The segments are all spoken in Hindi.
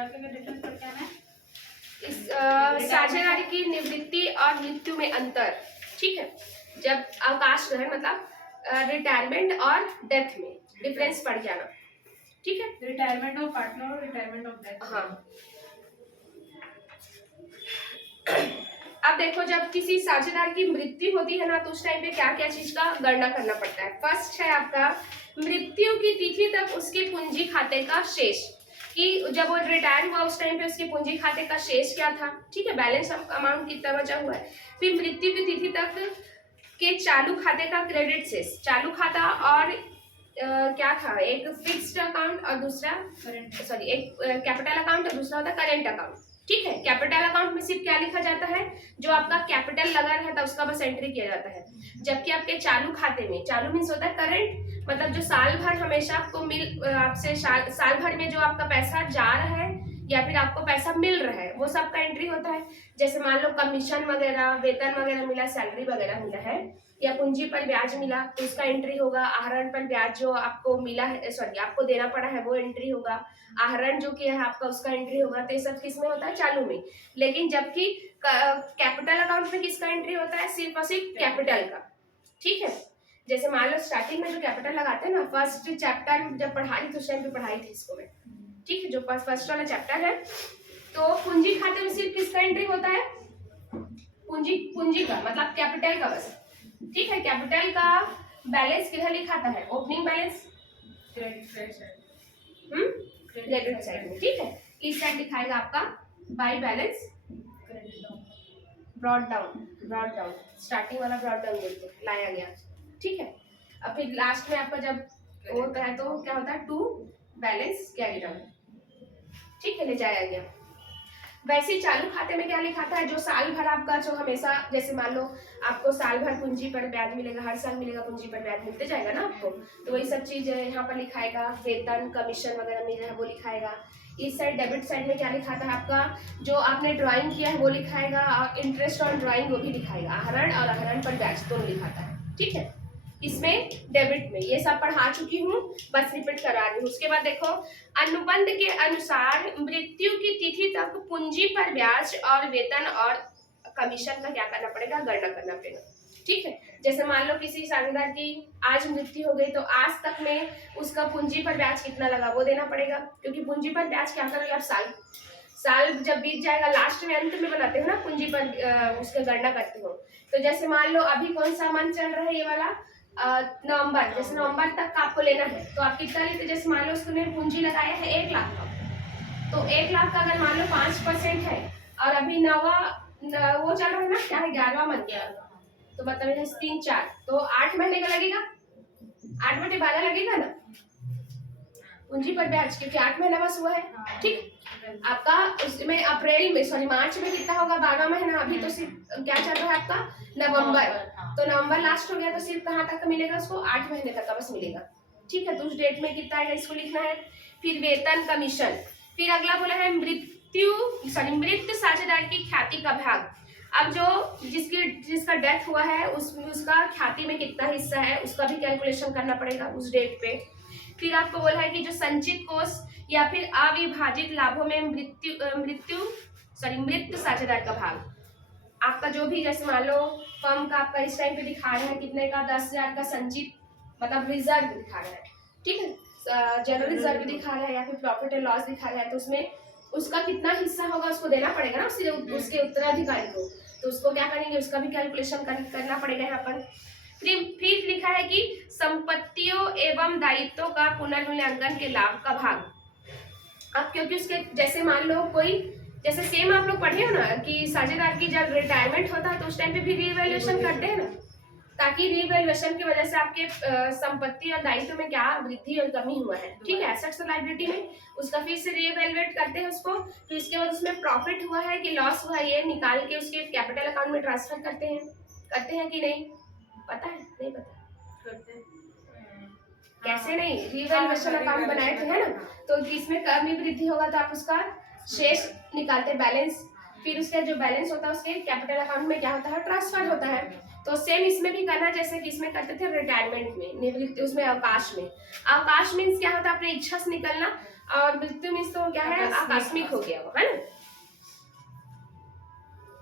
क्या डिफरेंस पड़ क्या है इस साझेदारी की निवृत्ति और मृत्यु में अंतर। ठीक है, जब अवकाश ग्रहण मतलब रिटायरमेंट और डेथ में डिफरेंस पड़ जाना। ठीक है, रिटायरमेंट ऑफ पार्टनर और रिटायरमेंट ऑफ डेथ। हाँ। अब देखो, जब किसी साझेदार की मृत्यु होती है ना, तो उस टाइम पे क्या क्या चीज का गणना करना पड़ता है। फर्स्ट है आपका मृत्यु की तिथि तक उसके पूंजी खाते का शेष, कि जब वो रिटायर हुआ उस टाइम पे उसके पूंजी खाते का शेष क्या था। ठीक है, बैलेंस अमाउंट कितना बचा हुआ है। फिर मृत्यु की तिथि तक के चालू खाते का क्रेडिट शेष। चालू खाता और क्या था, एक फिक्स्ड अकाउंट और दूसरा एक कैपिटल अकाउंट और दूसरा होता है करेंट अकाउंट। ठीक है, कैपिटल अकाउंट में सिर्फ क्या लिखा जाता है, जो आपका कैपिटल लगा रहता है उसका बस एंट्री किया जाता है। जबकि आपके चालू खाते में, चालू मीन्स होता है करंट, मतलब जो साल भर हमेशा आपको आपसे साल भर में जो आपका पैसा जा रहा है या फिर आपको पैसा मिल रहा है, वो सब का एंट्री होता है। जैसे मान लो कमीशन वगैरह, वेतन वगैरह मिला, सैलरी वगैरह मिला है, या पूंजी पर ब्याज मिला तो उसका एंट्री होगा। आहरण पर ब्याज जो आपको मिला है, आपको देना पड़ा है, वो एंट्री होगा। आहरण जो किया है आपका, उसका एंट्री होगा। तो ये सब किस में होता है, चालू में। लेकिन जबकि कैपिटल अकाउंट में किसका एंट्री होता है, सिर्फ और सिर्फ कैपिटल का। ठीक है, जैसे मान लो स्टार्टिंग में जो कैपिटल लगाते हैं ना, फर्स्ट चैप्टर जब पढ़ाई थी उस टाइम पे पढ़ाई थी इसको मैं। ठीक है, जो फर्स्ट वाला चैप्टर है, तो पूंजी खाते में सिर्फ किसका एंट्री होता है, पूंजी का मतलब कैपिटल का बस। ठीक है, कैपिटल का बैलेंस किधर लिखाता है, ओपनिंग बैलेंस, क्रेडिट साइड में। ठीक है, इस साइड दिखाएगा आपका by balance, brought down starting वाला ब्रॉड डाउन देखो लाया गया। ठीक है, अब फिर लास्ट में आपका जब होता है तो क्या होता है, टू बैलेंस कैरी डाउन। ठीक है, ले जाया गया। वैसे चालू खाते में क्या लिखा था, जो साल भर आपका जो हमेशा, जैसे मान लो आपको साल भर पूंजी पर ब्याज मिलेगा, हर साल मिलेगा, पूंजी पर ब्याज मिलते जाएगा ना आपको, तो वही सब चीज यहाँ पर लिखाएगा। वेतन कमीशन वगैरह मिल रहा है वो लिखाएगा। इस साइड डेबिट साइड में क्या लिखा था आपका, जो आपने ड्राइंग किया है वो लिखाएगा, और इंटरेस्ट ऑन ड्राइंग वो भी लिखाएगा। आहरण और आहरण पर ब्याज दोनों लिखाता है। ठीक है, इसमें डेबिट में ये सब पढ़ा चुकी हूँ, बस रिपीट करा रही हूँ। उसके बाद देखो, अनुबंध के अनुसार मृत्यु की तिथि तक पूंजी पर ब्याज और वेतन और कमीशन का क्या करना पड़ेगा, गणना करना पड़ेगा। ठीक है, जैसे मान लो किसी साझेदार की आज मृत्यु हो गई, तो आज तक में उसका पूंजी पर ब्याज कितना लगा वो देना पड़ेगा, क्योंकि पूंजी पर ब्याज क्या करोगे आप, साल जब बीत जाएगा लास्ट में अंत में बनाते हो ना पूंजी पर उसकी गणना करते हो। तो जैसे मान लो अभी कौन सा मंथ चल रहा है, ये वाला नवंबर, जैसे नवंबर तक का आपको लेना है, तो आप कितना लेते, जैसे मान लो उसने पूंजी लगाया है 1 लाख का, तो 1 लाख का अगर मान लो 5% है, और अभी नवा वो चल रहा है ना, क्या है 11वां मंथ, तो मतलब 3 4 तो 8 महीने का लगेगा, 8/12 लगेगा ना पूंजी पर ब्याज, क्योंकि 8 महीना बस हुआ है। ठीक, आपका उसमें अप्रैल में मार्च में कितना होगा, 12वां महीना। अभी तो सिर्फ क्या चल रहा है आपका नवंबर, तो नवंबर लास्ट हो गया, तो सिर्फ कहाँ तक मिलेगा उसको, 8 महीने तक का बस मिलेगा। ठीक है, तो उस डेट में कितना आएगा इसको लिखना है। फिर वेतन कमीशन, फिर अगला बोला है मृत साझेदार की ख्याति का भाग। अब जो जिसका डेथ हुआ है उसका ख्याति में कितना हिस्सा है उसका भी कैलकुलेशन करना पड़ेगा उस डेट पे। फिर आपको बोला है कि जो संचित कोष या फिर अविभाजित लाभों में मृत साझेदार का भाग, आपका जो भी, जैसे मान लो फर्म का आपका इस टाइम पे दिखा रहा है कितने का, 10,000 का संचित मतलब रिजर्व दिखा रहा है। ठीक है, जनरल रिजर्व दिखा रहा है या फिर प्रॉफिट एंड लॉस दिखा रहा है, तो उसमें उसका कितना हिस्सा होगा उसको देना पड़ेगा ना उसके उत्तराधिकारी को, तो उसको क्या करेंगे, उसका भी कैलकुलेशन करना पड़ेगा यहाँ पर। फिर लिखा है कि संपत्तियों एवं दायित्वों का पुनर्मूल्यांकन के लाभ का भाग। अब क्योंकि उसके जैसे मान लो कोई, जैसे सेम आप लोग पढ़े हो ना कि साझेदार की जब रिटायरमेंट होता है तो उस टाइम पे भी रीवैल्यूएशन करते हैं ना, ताकि रीवैल्यूएशन की वजह से आपके संपत्ति और दायित्व में क्या वृद्धि और कमी हुआ है। ठीक है, एसेट्स और लायबिलिटी में उसका फिर से रीवैल्यूएट करते हैं उसको, फिर इसके बाद उसमें प्रॉफिट हुआ है कि लॉस हुआ है ये निकाल के उसके कैपिटल अकाउंट में ट्रांसफर करते हैं कि नहीं, पता है, नहीं पता, करते हैं कैसे, नहीं रीवैल्यूएशन अकाउंट बनाए थे है ना, तो इसमें कमी वृद्धि होगा तो आप उसका शेष निकालते हैं, बैलेंस, फिर उसका जो बैलेंस होता है उसके कैपिटल अकाउंट में क्या होता है, ट्रांसफर होता है। तो सेम इसमें भी करना, जैसे कि इसमें करते थे रिटायरमेंट में, निवृत्ति, उसमें अवकाश में। अवकाश मीन्स क्या होता है, अपनी इच्छा से निकलना, और मृत्यु मीन्स तो क्या है, आकस्मिक हो गया वो, है ना।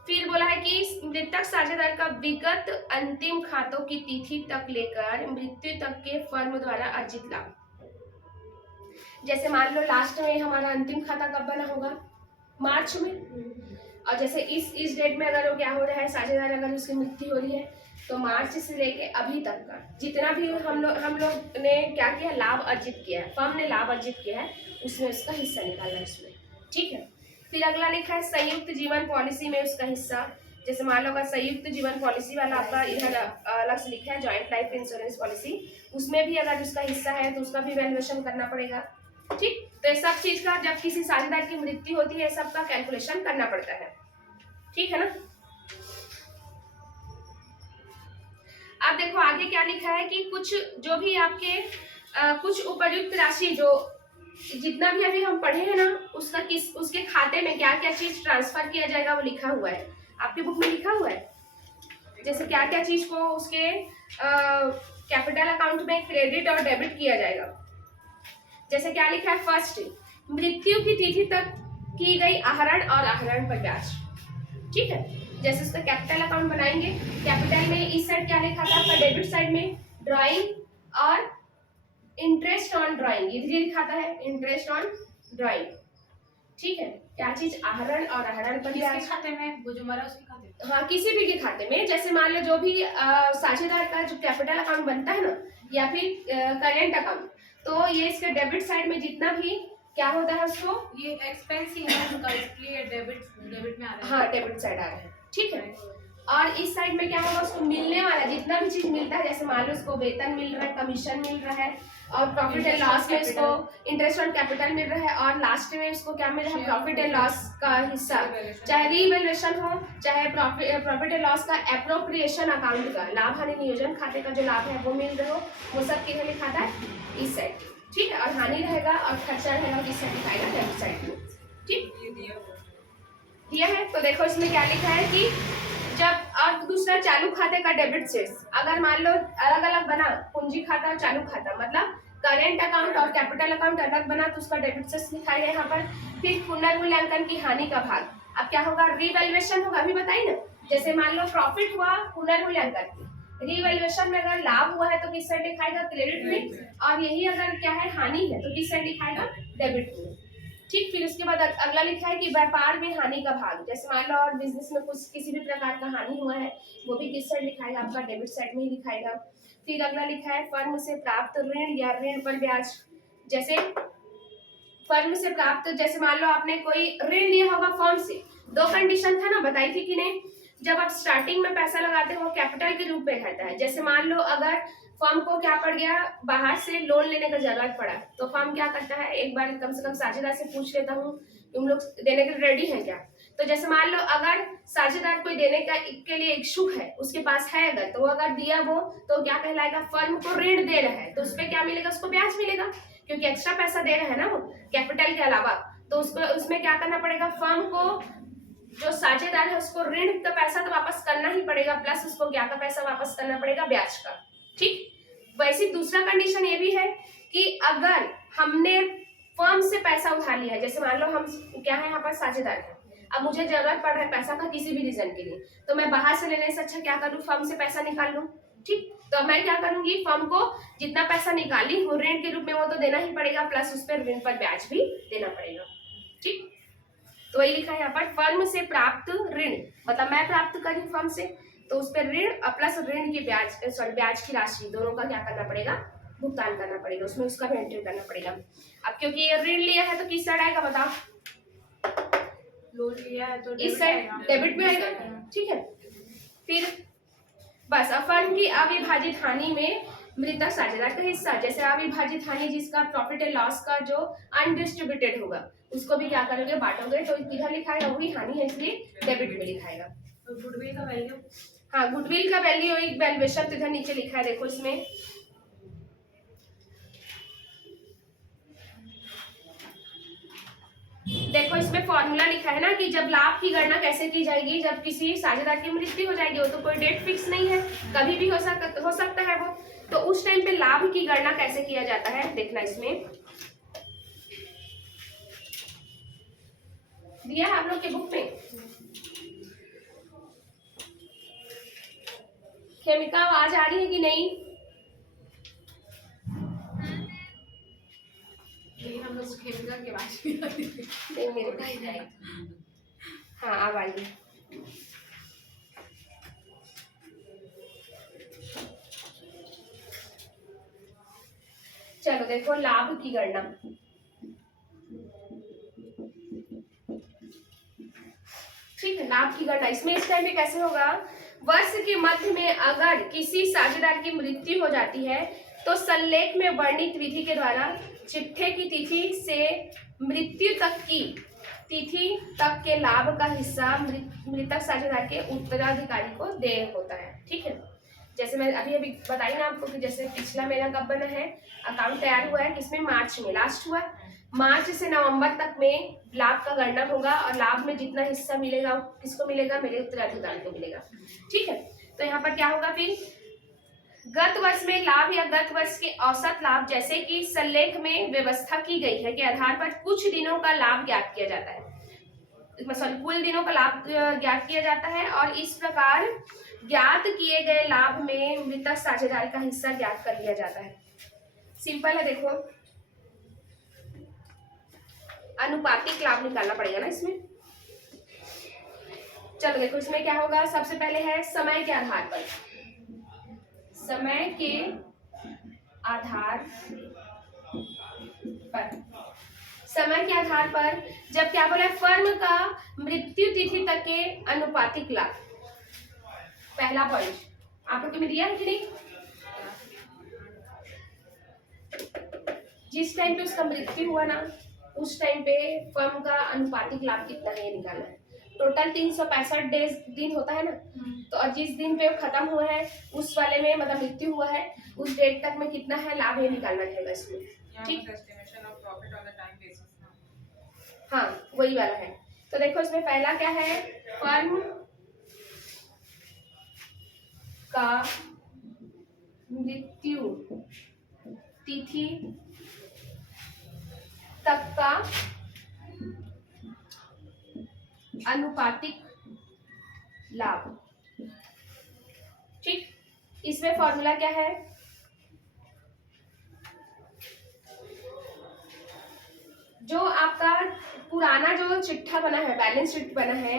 फिर बोला है कि मृतक साझेदार का विगत अंतिम खातों की तिथि तक लेकर मृत्यु तक के फर्म द्वारा अर्जित लाभ। जैसे मान लो लास्ट में हमारा अंतिम खाता कब बना होगा, मार्च में, और जैसे इस डेट में अगर वो क्या हो रहा है, साझेदार अगर उसकी मृत्यु हो रही है, तो मार्च से लेके अभी तक का जितना भी हम लोग ने क्या किया, लाभ अर्जित किया है, फर्म ने लाभ अर्जित किया है, उसमें उसका हिस्सा निकालना है इसमें, ठीक है। फिर अगला लिखा है संयुक्त जीवन पॉलिसी में उसका हिस्सा। जैसे मान लो अगर संयुक्त जीवन पॉलिसी वाला आपका इधर अलग से लिखा है जॉइंट लाइफ इंश्योरेंस पॉलिसी, उसमें भी अगर उसका हिस्सा है तो उसका भी वैल्यूएशन करना पड़ेगा, ठीक। तो ये सब चीज का जब किसी साझेदार की मृत्यु होती है सबका कैलकुलेशन करना पड़ता है, ठीक है ना। अब देखो आगे क्या लिखा है कि कुछ जो भी आपके कुछ उपयुक्त राशि जो जितना भी अभी हम पढ़े हैं ना, उसका उसके खाते में क्या क्या चीज ट्रांसफर किया जाएगा वो लिखा हुआ है आपके बुक में, लिखा हुआ है। जैसे क्या क्या चीज को उसके कैपिटल अकाउंट में क्रेडिट और डेबिट किया जाएगा। जैसे क्या लिखा है, फर्स्ट मृत्यु की तिथि तक की गई आहरण और आहरण पर ब्याज, ठीक है। जैसे उसका कैपिटल अकाउंट बनाएंगे, कैपिटल में इस साइड क्या लिखा था आपका, डेबिट साइड में ड्राइंग और इंटरेस्ट ऑन ड्राइंग, ये लिखा था है इंटरेस्ट ऑन ड्राइंग, ठीक है। क्या चीज, आहरण और आहरण पर ब्याज, खाते में वो जो मरा उसके खाते में, हाँ किसी भी के खाते में। जैसे मान लो जो भी साझेदार का जो कैपिटल अकाउंट बनता है ना, या फिर करेंट अकाउंट, तो ये इसके डेबिट साइड में जितना भी क्या होता है उसको, ये एक्सपेंस ही है उनका, इसलिए डेबिट में आ रहा है, हाँ डेबिट साइड आ रहा है, ठीक है। और इस साइड में क्या होगा, उसको मिलने वाला जितना भी चीज मिलता है, जैसे मान लो उसको वेतन मिल रहा है, कमीशन मिल रहा है, और प्रॉफिट एंड लॉस में उसको इंटरेस्ट ऑन कैपिटल मिल रहा है, और लास्ट में उसको क्या मिल रहा है, प्रॉफिट एंड लॉस का हिस्सा, चाहे रीवैल्यूएशन हो, चाहे प्रॉफिट एंड लॉस का एप्रोप्रिएशन अकाउंट का लाभ हानि नियोजन खाते का जो लाभ है वो मिल रहा हो, वो सब किधर लिखा था, इस साइड, ठीक है। और हानि रहेगा और खर्चा रहेगा किस साइड दिखाएगा, डेबिट साइड में, ठीक दिया है। तो देखो इसमें क्या लिखा है कि जब, और दूसरा चालू खाते का डेबिट शेष, अगर मान लो अलग अलग बना, पूंजी खाता और चालू खाता, मतलब करेंट अकाउंट और कैपिटल अकाउंट अलग बना तो उसका डेबिट शेष लिखाएगा यहाँ पर। फिर पुनर्मूल्यांकन की हानि का भाग, अब क्या होगा, रीवैल्यूएशन होगा, अभी बताइए ना। जैसे मान लो प्रॉफिट हुआ पुनर्मूल्यांकन, रीवैल्यूएशन में अगर लाभ हुआ है तो किस साइड लिखाएगा, क्रेडिट में, और यही अगर क्या है हानि है तो किस साइड लिखाएगा, डेबिट में, ठीक। फिर उसके बाद अगला लिखा है कि व्यापार में हानि का भाग, जैसे मान लो और बिजनेस में कुछ किसी भी प्रकार का हानि हुआ है वो भी किस साइड लिखाएगा, आपका डेबिट साइड में ही लिखाएगा। फिर अगला लिखा है फर्म से प्राप्त ऋण या ऋण पर ब्याज, जैसे फर्म से प्राप्त, जैसे मान लो आपने कोई ऋण लिया होगा फर्म से, दो कंडीशन था ना, बताई थी कि नहीं। जब आप स्टार्टिंग में पैसा लगाते हो कैपिटल के रूप में रहता है। जैसे मान लो अगर फर्म को क्या पड़ गया, बाहर से लोन लेने का जरूरत पड़ा, तो फर्म क्या करता है, एक बार कम से कम साझेदार से पूछ लेता हूँ तुम लोग देने के लिए रेडी है क्या। तो जैसे मान लो अगर साझेदार कोई देने के लिए इच्छुक है, उसके पास है अगर, तो वो अगर दिया वो तो क्या कहलाएगा, फर्म को ऋण दे रहा है, तो उस पर क्या मिलेगा, उसको ब्याज मिलेगा, क्योंकि एक्स्ट्रा पैसा दे रहा है ना वो कैपिटल के अलावा। तो उसको उसमें क्या करना पड़ेगा, फर्म को जो साझेदार है उसको ऋण का पैसा तो वापस करना ही पड़ेगा, प्लस उसको क्या का पैसा वापस करना पड़ेगा, ब्याज का, ठीक। वैसे दूसरा कंडीशन ये भी है कि अगर हमने फर्म से पैसा उठा लिया है, जैसे मान लो हम क्या है यहाँ पर साझेदार है, अब मुझे जरूरत पड़ रहा है पैसा का किसी भी रीजन के लिए, तो मैं बाहर से लेने से अच्छा क्या करूँ, फर्म से पैसा निकाल लूँ, ठीक। तो मैं क्या करूंगी, फर्म को जितना पैसा निकाली हूँ ऋण के रूप में वो तो देना ही पड़ेगा, प्लस उस पर ऋण पर ब्याज भी देना पड़ेगा, ठीक। तो वही लिखा है यहाँ पर, फर्म से प्राप्त ऋण, मतलब मैं प्राप्त करी फर्म से, तो उस पर ऋण प्लस ऋण की ब्याज की राशि दोनों का क्या करना पड़ेगा, भुगतान करना पड़ेगा, उसमें उसका भी एंट्री करना पड़ेगा। अब क्योंकि ये ऋण लिया है तो किस साइड आएगा बताओ, लोन लिया है तो इस साइड डेबिट में आएगा, ठीक है। फिर बस अब फर्म की अविभाजित हानि में मृतक साझेदार का हिस्सा, जैसे अविभाजित हानि जिसका प्रॉफिट एंड लॉस का जो अनडिस्ट्रीब्यूटेड होगा उसको भी क्या करोगे, बांटोगे, तो इधर लिखाएगा वही हानि है, इसलिए डेबिट में लिखाएगा। गुडविल का वैल्यू, हाँ गुडविल का वैल्यू एक वैल्यूएशन तो इधर नीचे लिखा है, देखो इसमें देखो इसमें फॉर्मूला लिखा है ना कि जब लाभ की गणना कैसे की जाएगी, जब किसी साझेदार की मृत्यु हो जाएगी, वो तो कोई डेट फिक्स नहीं है, कभी भी हो सकता है वो, तो उस टाइम पे लाभ की गणना कैसे किया जाता है देखना इसमें। दिया है आप लोग के बुक में। खेमिका आवाज आ रही है कि नहीं? लेकिन हम लोग खेमिका के बात में नहीं मेरे भाई। हाँ अब आइए। चलो देखो लाभ की गणना। ठीक है, लाभ की गणना इसमें इस टाइम पे कैसे होगा? वर्ष के मध्य में अगर किसी साझेदार की मृत्यु हो जाती है तो संलेख में वर्णित विधि के द्वारा चिट्ठे की तिथि से मृत्यु तक की तिथि तक के लाभ का हिस्सा मृतक साझेदार के उत्तराधिकारी को देय होता है। ठीक है, जैसे मैं अभी अभी बताई ना आपको कि जैसे पिछला महीना कब बना है, अकाउंट तैयार हुआ है किसमें, मार्च में लास्ट हुआ। मार्च से नवंबर तक में लाभ का गणना होगा और लाभ में जितना हिस्सा मिलेगा किसको मिलेगा, मेरे उत्तराधिकारी को मिलेगा। ठीक है, तो यहाँ पर क्या होगा फिर, गत वर्ष में लाभ या गत वर्ष के औसत लाभ जैसे कि संलेख में व्यवस्था की गई है के आधार पर कुछ दिनों का लाभ ज्ञात किया जाता है, कुल दिनों का लाभ ज्ञात किया जाता है और इस प्रकार ज्ञात किए गए लाभ में मृतक साझेदार का हिस्सा ज्ञात कर लिया जाता है। सिंपल है, देखो अनुपातिक लाभ निकालना पड़ेगा ना इसमें। चलो देखो इसमें क्या होगा, सबसे पहले है समय के आधार पर। समय के आधार पर, समय के आधार पर जब क्या बोला, फर्म का मृत्यु तिथि तक के अनुपातिक लाभ। पहला पॉइंट आप लोग में दिया है कि नहीं, जिस टाइम पे उसका मृत्यु हुआ ना उस टाइम पे फर्म का अनुपातिक लाभ कितना है ये निकालना है। टोटल 365 दिन होता है ना, तो और जिस दिन पे खत्म हुआ है उस वाले में मतलब मृत्यु हुआ है उस डेट तक में कितना है लाभ ये निकालना रहेगा इसमें। ठीक, हाँ वही वाला है। तो देखो इसमें पहला क्या है, फर्म का मृत्यु तिथि तक का अनुपातिक लाभ। ठीक, इसमें फॉर्मूला क्या है, जो आपका पुराना जो चिट्ठा बना है, बैलेंस शीट बना है,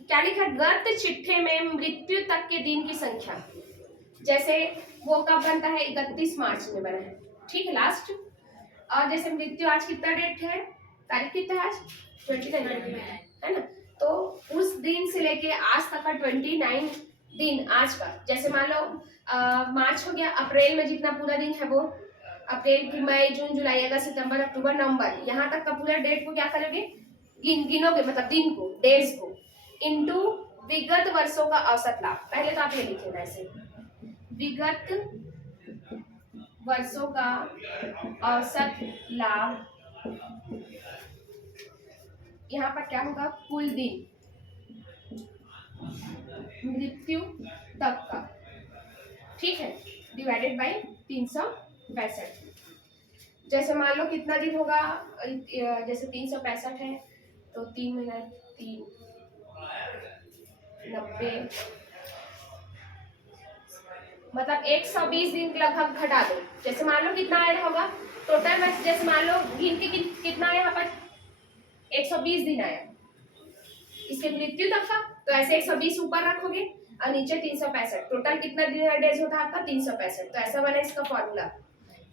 क्या लिखा है, गत चिट्ठे में मृत्यु तक के दिन की संख्या। जैसे वो कब बनता है, 31 मार्च में बना है। ठीक है, लास्ट। और जैसे मृत्यु आज कितना डेट है, तारीख कितना है आज, 29 है ना, तो उस दिन से लेके आज तक का 29 दिन आज का। जैसे मान लो मार्च हो गया, अप्रैल में जितना पूरा दिन है वो अप्रैल की, मई, जून, जुलाई, अगस्त, सितंबर, अक्टूबर, नवंबर, यहाँ तक का पूरा डेट को क्या करोगे, गिनोगे, मतलब दिन को, डेज को, इनटू विगत वर्षों का औसत लाभ। पहले तो आप ये लिखेगा ऐसे, विगत वर्षों का औसत लाभ, यहाँ पर क्या होगा, कुल दिन मृत्यु तक का। ठीक है, डिवाइडेड बाय 365। जैसे मान लो कितना दिन होगा, जैसे 365 है तो 3 महीना 3 90, मतलब 120 दिन लगभग घटा दो। जैसे मान लो कितना आया होगा टोटल, जैसे मान लो गिन के कितना आया यहाँ पर, 120 दिन आया इसके मृत्यु तक का, तो ऐसे 120 ऊपर रखोगे और नीचे 365। टोटल कितना डेज होता है आपका, 365। तो ऐसा बना इसका फॉर्मूला।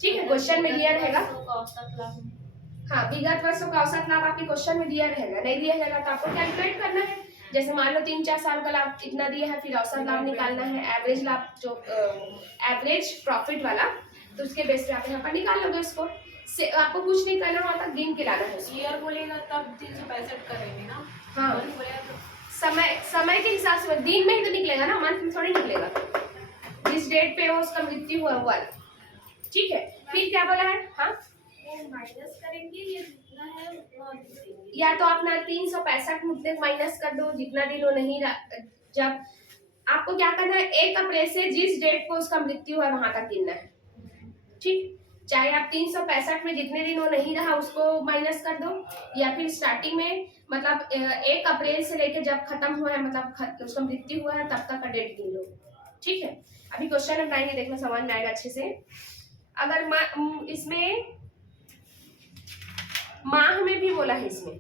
ठीक है, क्वेश्चन में दिया रहेगा। हाँ, विगत वर्षों का औसत लाभ आपके क्वेश्चन में दिया रहेगा, नहीं दिया रहेगा तो आपको कैलकुलेट करना है। जैसे मान लो 3-4 साल का लाभ कितना दिया है, फिर औसत लाभ निकालना है, एवरेज लाभ जो एवरेज प्रॉफिट वाला, तो उसके बेस पे आप यहाँ पर निकाल लोगे उसको। से आपको कुछ नहीं करना होता, गिन के लाना है। ईयर बोलेगा तब 365 करेंगे ना। हाँ, समय के हिसाब से, दिन में ही तो निकलेगा ना, मंथ में थोड़ी निकलेगा। जिस डेट पे वो उसका मृत्यु हुआ हुआ। ठीक है, फिर क्या बोला है, हाँ माइनस करेंगे, ये जितना है उतना या तो अपना 365 मुद्दे माइनस कर दो, जितना दिन वो नहीं जब आपको क्या करना है, 1 अप्रैल से जिस डेट को उसका मृत्यु है वहां तक गिनना है। ठीक, चाहे आप 365 में जितने दिन वो नहीं रहा उसको माइनस कर दो, या फिर स्टार्टिंग में मतलब 1 अप्रैल से लेके जब खत्म हुआ है, मतलब उसका मृत्यु हुआ है तब तक का डेट गिन लो। ठीक है, अभी क्वेश्चन हम बनाएंगे, देखना समझ में आएगा अच्छे से। अगर इसमें माह में भी बोला है, इसमें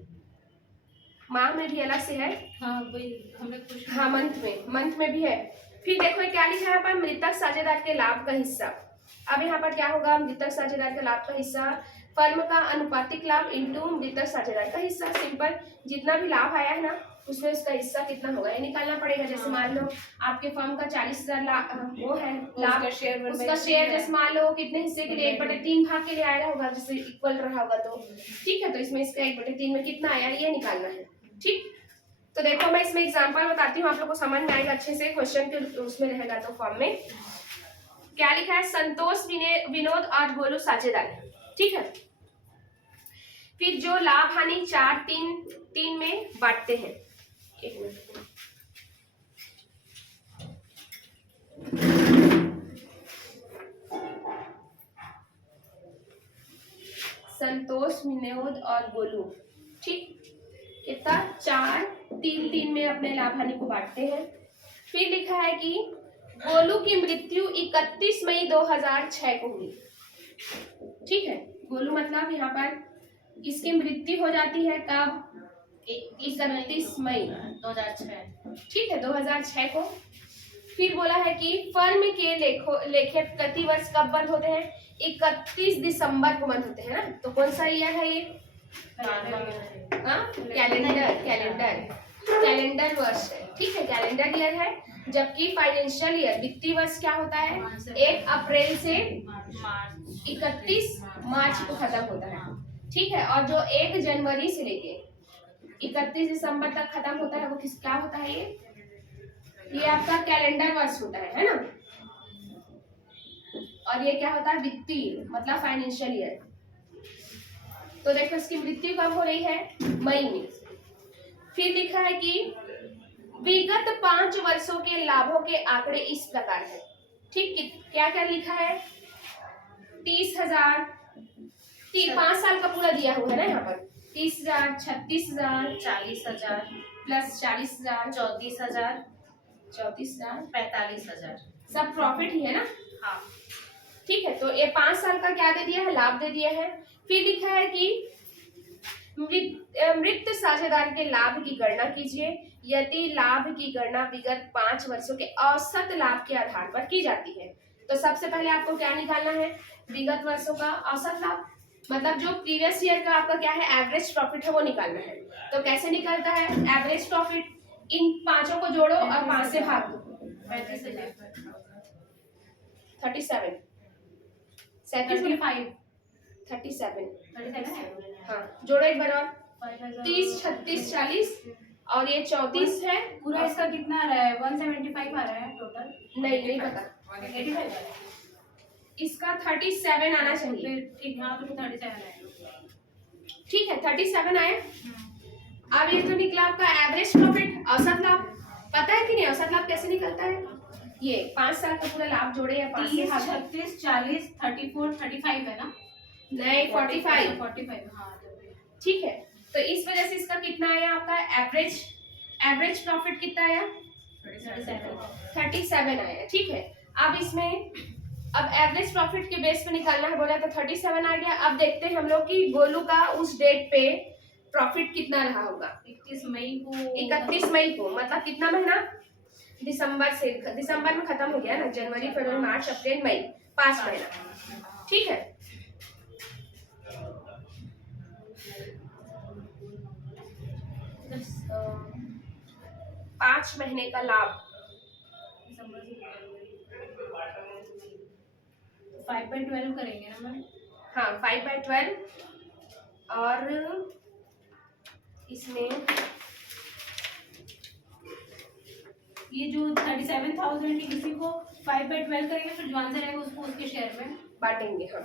माह में भी अलग से है। हाँ वही हमें कुछ हाँ मंथ में भी है। फिर देखो क्या लिखा है यहाँ पर, मृतक साझेदार के लाभ का हिस्सा। अब यहाँ पर क्या होगा, मृतक साझेदार के लाभ का हिस्सा, फर्म का अनुपातिक लाभ इनटू मृतक साझेदार का हिस्सा। सिंपल, जितना भी लाभ आया है ना उसमें उसका हिस्सा कितना होगा ये निकालना पड़ेगा। जैसे मान लो आपके फर्म का 40,000 वो है लाभ, उसका शेयर जैसे मान लो कितने हिस्से के लिए 1/3 भाग के लिए आया होगा, जैसे इक्वल रहा होगा तो ठीक है, तो इसमें इसका 1/3 में कितना आया ये निकालना है। ठीक, तो देखो मैं इसमें एग्जांपल बताती हूँ, आप लोग को समझ में आएगा अच्छे से, क्वेश्चन के उसमें रहेगा। तो फॉर्म में क्या लिखा है, संतोष, विनोद और गोलू साझेदार। ठीक है, फिर जो लाभ हानि 4-3 में बांटते हैं। एक मिनट, संतोष, विनोद और गोलू, ठीक, कितना 4-3 में अपने लाभ हानि को बांटते हैं। फिर लिखा है कि गोलू की मृत्यु 31 मई 2006 को हुई। ठीक है, गोलू मतलब यहाँ पर इसकी मृत्यु हो जाती है कब, 31 मई 2006। ठीक है 2006 को। फिर बोला है कि फर्म के लेखे प्रति वर्ष कब बंद होते हैं, 31 दिसंबर को बंद होते हैं ना। तो कौन सा ईयर है ये, कैलेंडर वर्ष है। ठीक है, कैलेंडर ईयर है, जबकि फाइनेंशियल ईयर वित्तीय वर्ष क्या होता है, 1 अप्रैल से 31 मार्च को खत्म होता है। ठीक है, और जो 1 जनवरी से लेके 31 दिसंबर तक खत्म होता है वो किस क्या होता है, ये आपका कैलेंडर वर्ष होता है ना। और ये क्या होता है, वित्तीय मतलब फाइनेंशियल ईयर। तो देखो इसकी मृत्यु कब हो रही है, मई में। फिर लिखा है कि विगत 5 वर्षों के लाभों के आंकड़े इस प्रकार है। ठीक, क्या क्या लिखा है, 30,000, 5 साल का पूरा दिया हुआ है ना यहाँ पर, 30,000, 36,000, 40,000 प्लस 40,000, 34,000, 34,000, 45,000 सब प्रॉफिट ही है ना। हाँ ठीक है, तो ये 5 साल का क्या दे दिया है, लाभ दे दिया है। फिर लिखा है कि मृत साझेदार के लाभ की गणना कीजिए, यदि लाभ की गणना विगत 5 वर्षों के औसत लाभ के आधार पर की जाती है। तो सबसे पहले आपको क्या निकालना है, विगत वर्षों का औसत लाभ, मतलब जो प्रीवियस ईयर का आपका क्या है एवरेज प्रॉफिट है वो निकालना है। तो कैसे निकलता है एवरेज प्रॉफिट, इन पांचों को जोड़ो और 5 से भाग दो, 37 हाँ, जोड़ो एक बार और, 30, 36, 40 और ये 34 है। पूरा इसका कितना आ रहा है, 175 आ रहा है टोटल। नहीं पता, 185 इसका 37 आना चाहिए। ठीक, हाँ तो 37 है। ठीक है 37 आए। अब ये तो निकला आपका एवरेज प्रॉफिट, औसत लाभ। पता है कि नहीं औसत लाभ कैसे निकलता है, ये 5 साल का पूरा लाभ जोड़े या 5 से 36, 40, 34, 35 है ना, नहीं 45 हाँ। ठीक है, तो इस वजह से इसका कितना आया आपका एवरेज प्रॉफिट कितना आया, 37 आया। ठीक है, अब इसमें अब एवरेज प्रॉफिट के बेस पे निकालना है बोला तो 37 आ गया। अब देखते हैं हम लोग कि गोलू का उस डेट पे प्रॉफिट कितना रहा होगा, 31 मई को मतलब कितना महीना, दिसंबर में खत्म हो गया ना, जनवरी, फरवरी, मार्च, अप्रैल, मई, 5 महीना। ठीक है, तो 5 महीने का लाभ 5/12 करेंगे ना मैम। हाँ 5/12 और इसमें ये जो 37,000 की किसी को 5/12 करेंगे, फिर जो आंसर आएगा उसको उसके शेयर में बांटेंगे। हाँ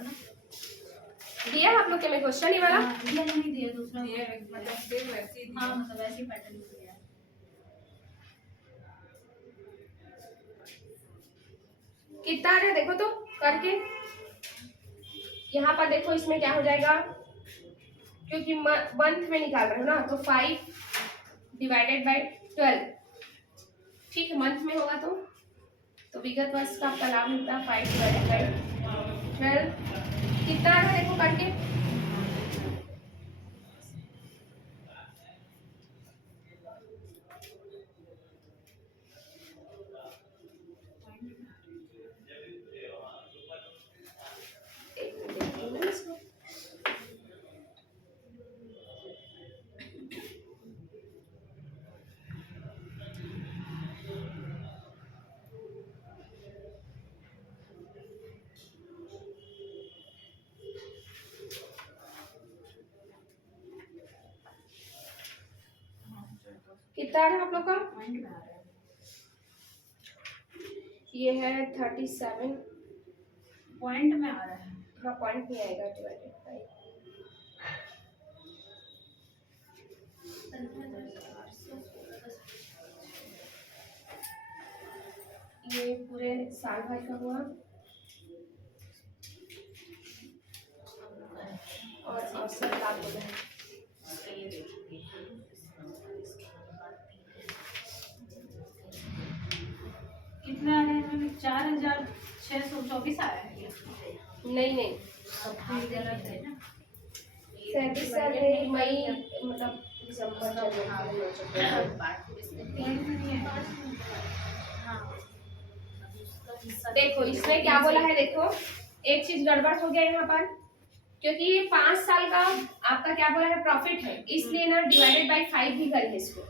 दिया आप लोग के में क्वेश्चन ही वाला, दिया नहीं दिया दूसरा, मतलब हाँ मतलब ऐसी पैटर्न दिया। कितना आ रहा है देखो तो करके, यहाँ पर देखो इसमें क्या हो जाएगा, क्योंकि मंथ में निकाल रहे हो ना, तो 5 डिवाइडेड बाई 12, ठीक है, मंथ में होगा तो विगत वर्ष का आपका लाभ मिलता है 5 डिवाइडेड बाई 12, कितना आ रहा है देखो करके, कितना आ रहा है आप लोग का, पॉइंट में आ रहा है, ये है 37, पॉइंट में आ रहा है। हाँ पॉइंट नहीं आएगा डिवाइडेड बाई, ये पूरे साल भर का हुआ और औसत लाभ होगा है। कितने आ रहे हैं मैम, 4624 आया है ये। नहीं नहीं, गलत है ना, 37 साल है, मई मतलब दिसंबर जनवरी पॉइंट में नहीं है। देखो इसमें क्या बोला है, देखो एक चीज गड़बड़ हो गया यहाँ पर, क्योंकि ये 5 साल का आपका क्या बोला है प्रॉफिट है, इसलिए ना डिवाइडेड बाई 5 भी करेंगे इसको,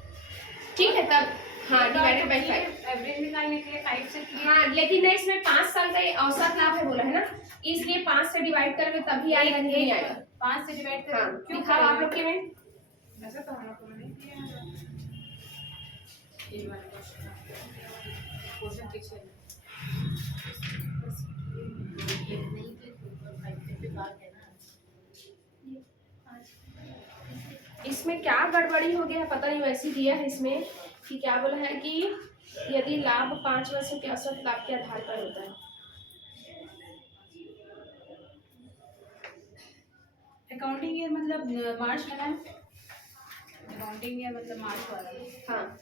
ठीक है, तब हाँ डिवाइडेड बाई 5, एवरेज निकालने के लिए 5 से किए। हाँ लेकिन नहीं, इसमें 5 साल का ये औसत लाभ है बोला है ना, इसलिए 5 से डिवाइड करेंगे तभी आएगा, नहीं आएगा। 5 से डिवाइड कर, हाँ क्यों दिखाओ आप लोग के में, ऐसा तो हम लोग को नहीं किया है। ये वाला क्वेश्चन पीछे है। ये नहीं कि ऊपर 5 पे बात है ना, इसमें क्या गड़बड़ी हो गया है पता नहीं, वैसे दिया है इसमें कि क्या बोला है कि यदि लाभ 5 वर्षों के औसत लाभ के आधार पर होता है। अकाउंटिंग ईयर मतलब मार्च में है, अकाउंटिंग ईयर मतलब मार्च वाला। हाँ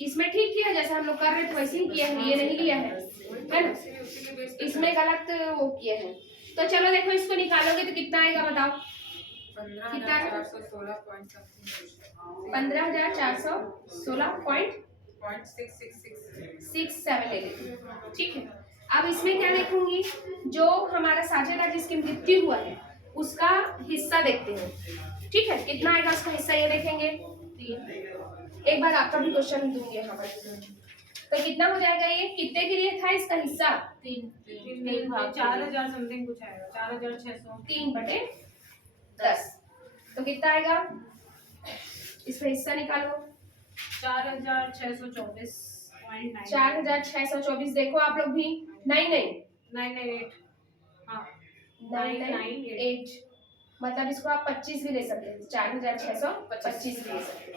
इसमें ठीक किया, जैसे हम लोग कर रहे थे वैसे ही किया है, ये नहीं लिया है ना, इसमें गलत वो किया है। तो चलो देखो इसको निकालोगे तो कितना आएगा बताओ, 15,416.67, ठीक है। अब इसमें क्या देखूंगी, जो हमारा साझेदार जिसकी मृत्यु हुआ है उसका हिस्सा देखते हैं, ठीक है, कितना आएगा उसका हिस्सा ये देखेंगे। एक बार आपका भी क्वेश्चन दूंगी यहाँ पर, तो कितना हो जाएगा, ये कितने के लिए था इसका हिस्सा, 4,000 समथिंग कुछ आएगा, 4,600, 3/10, तो कितना आएगा, इसका हिस्सा निकालो, 4,624.9, 4,624, देखो आप लोग भी, नहीं नहीं 998, हाँ 998, मतलब इसको आप 25 भी ले सकते हैं, 4,625 भी ले सकते हैं।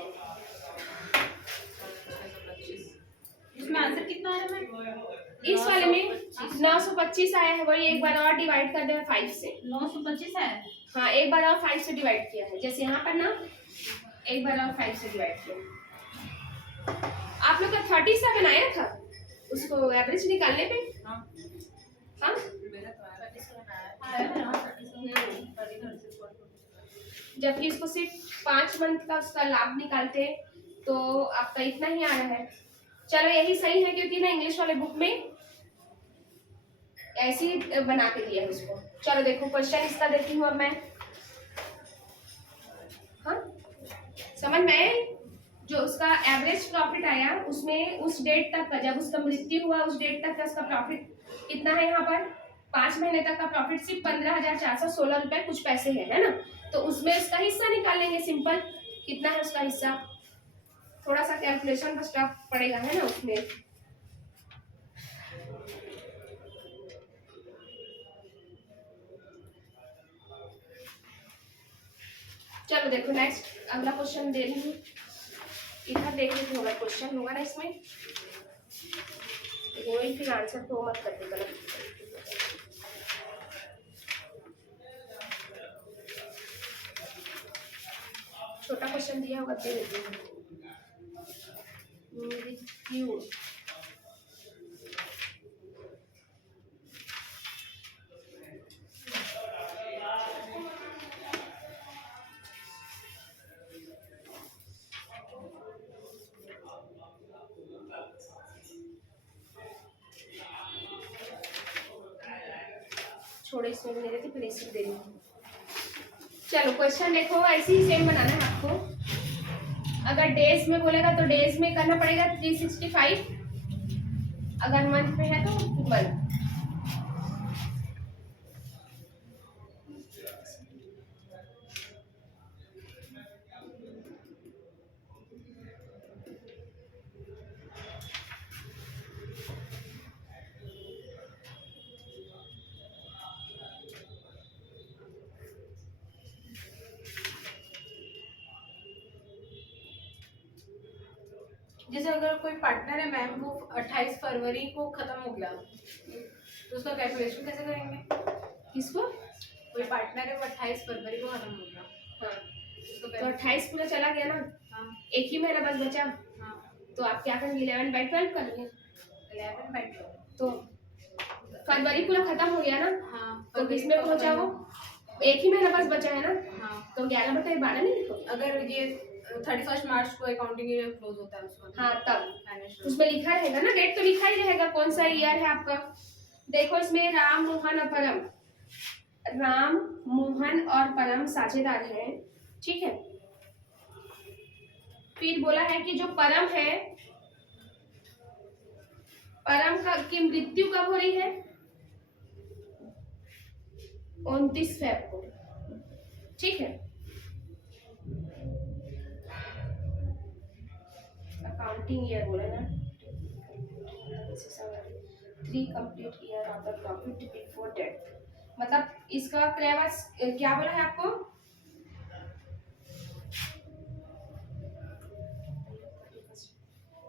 इसमें आंसर कितना आया मैं, इस वाले में 925 आया है, वही एक बार और डिवाइड कर देना 5 से, 925 है, हाँ एक बार और 5 से डिवाइड किया है, जैसे यहाँ पर ना एक बार और 5 से डिवाइड किया। आप लोग का 37 आया था उसको एवरेज निकालने पे, हाँ जबकि इसको सिर्फ 5 मंथ का उसका लाभ निकालते तो आपका इतना ही आ रहा है। चलो यही सही है, क्योंकि ना इंग्लिश वाले बुक में ऐसे ही बना के दिया है उसको। चलो देखो क्वेश्चन इसका देती हूँ अब मैं, हाँ समझ में, जो उसका एवरेज प्रॉफिट आया उसमें उस डेट तक का, जब उसका मृत्यु हुआ उस डेट तक का उसका प्रॉफिट कितना है, यहाँ पर 5 महीने तक का प्रॉफिट सिर्फ 15,416 रुपए कुछ पैसे है ना, तो उसमें उसका हिस्सा निकालेंगे, सिंपल, कितना है उसका हिस्सा, थोड़ा सा कैलकुलेशन का स्टफ पड़ेगा है ना उसमें। चलो देखो नेक्स्ट अगला क्वेश्चन दे रही हूँ, इधर देख लीजिए होगा क्वेश्चन होगा ना इसमें, वही फिर आंसर को मत करते गलत। छोटा क्वेश्चन दिया होगा दे देती हूँ। क्यों छोड़ो, इसमें भी नहीं देती, फिर इसी दे दूँ। चलो क्वेश्चन देखो, ऐसे ही सेम बनाना है आपको। अगर डेज में बोलेगा तो डेज में करना पड़ेगा 365, अगर मंथ में है तो 1। जैसे अगर कोई पार्टनर है मैम, वो 28 फरवरी को खत्म हो गया, तो उसका कैलकुलेशन कैसे करेंगे? किसको? कोई पार्टनर है वो 28 फरवरी को खत्म हो गया, हाँ, उसको तो 28 पूरा चला गया ना। हाँ एक ही महीना बस बचा। हाँ, तो आप क्या करेंगे? 11/12 करेंगे। 11/12 तो फरवरी पूरा खत्म हो गया ना। हाँ, तो किसमें पहुंचा वो? एक ही महीना बस बचा है ना। हाँ, तो 11/12 नहीं लिखो। अगर ये 31 मार्च को अकाउंटिंग ईयर क्लोज होता है उसका, हाँ तब फाइनेंशियल उसमें लिखा रहेगा ना, डेट तो लिखा ही रहेगा कौन सा ईयर है आपका। देखो इसमें राम मोहन और परम, राम मोहन और परम साझेदार हैं, ठीक है। फिर बोला है कि जो परम है, परम का की मृत्यु कब हो रही है? 29 फेब को, ठीक है। अकाउंटिंग ईयर बोला ना, 3 complete year of the profit before death. मतलब इसका क्या बोला है आपको?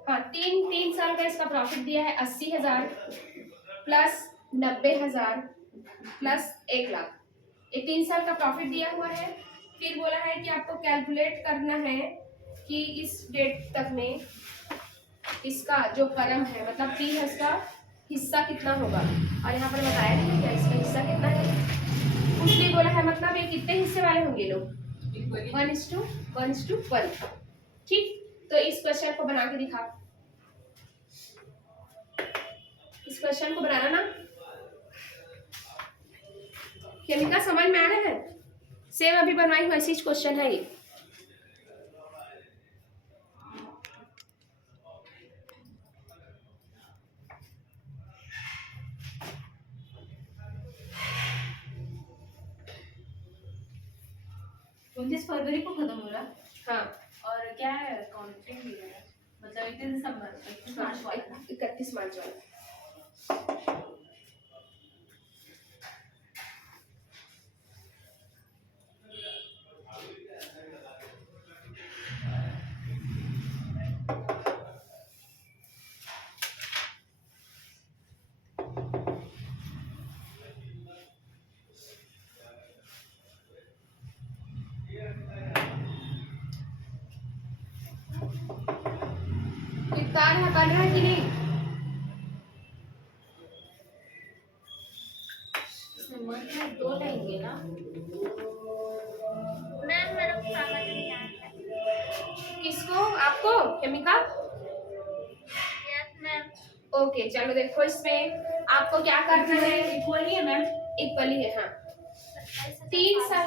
हाँ, 3 साल का इसका प्रॉफिट दिया है 80,000 प्लस 90,000 प्लस 1 लाख, ये 3 साल का प्रॉफिट दिया हुआ है। फिर बोला है कि आपको कैलकुलेट करना है कि इस डेट तक में इसका जो परम है, मतलब 30 का हिस्सा कितना होगा। और यहाँ पर बताया नहीं क्या इसका हिस्सा कितना है, कुछ भी बोला है। मतलब ये कितने हिस्से वाले होंगे लोग? 1:1, ठीक। तो इस क्वेश्चन को बना के दिखा, इस क्वेश्चन को बनाना ना। केमिका समझ में आ रहा है? सेम अभी बनवाई हुई ऐसी क्वेश्चन है ये। फरवरी को खत्म हो रहा है। हाँ, और क्या है अकाउंटिंग ईयर, मतलब 31 दिसंबर, 31 मार्च वाला ना? 31 मार्च वाला। कितना है, बन रहा है कि नहीं? इसमें मंथ में 2 लेंगे ना मैम, मेरे को समझ नहीं आ रहा। किसको? आपको? केमिका? Yes ma'am. ओके, चलो देखो इसमें आपको क्या करना है। इक्वल ही है मैम, इक्वली है, हाँ। 3 साल